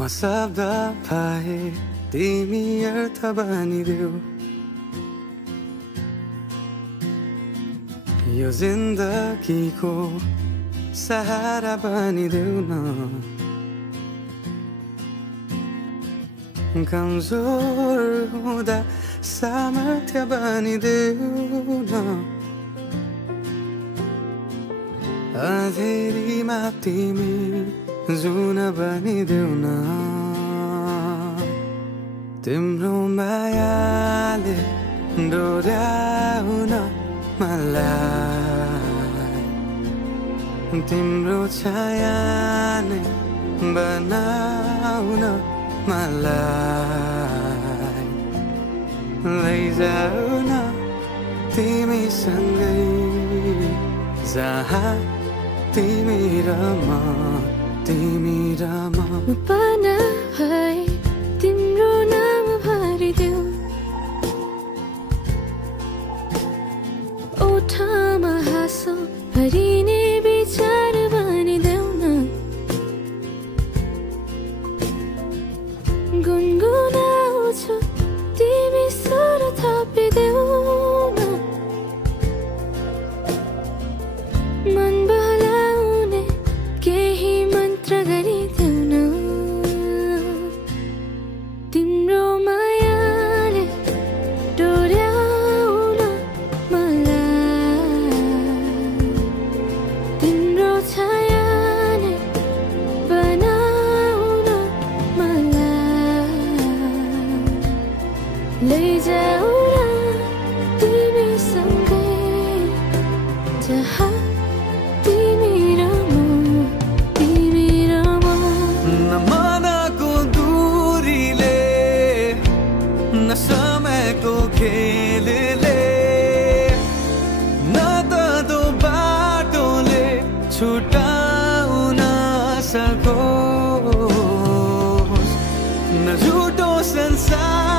म शब्द पाए तिमी अर्थ बनिदेऊ यो जिन्दगीको सहारा बनिदेऊ न कमजोर हुँदा सामर्थ्य बनिदेऊ न अँधेरीमा तिमी जुन बनिदेऊ न तिम्रो मायाले डोर्याउन मलाई तिम्रो छाया नै बनाउन मलाई लैजाऊ न तिमीसँगै जहाँ तिमी र म पाना भए तिम्रो नाम भरिदेऊ ओठमा हाँसो भरिने विचार बनिदेऊ न गुनगुनाउँछु तिमी स्वर थपिदेऊ न मन बहलाउने केही मन्त्र गरिदेऊ न तिम्रो मायाले डोर्याउन मलाई तिम्रो छाया नै बनाउन मलाई लैजाऊ न तिमीसँगै जहाँ तिमी र म न मनको दूरीले न समयको खेलले न त दो बाटोले छुटाउन सकोस् न झुटो संसार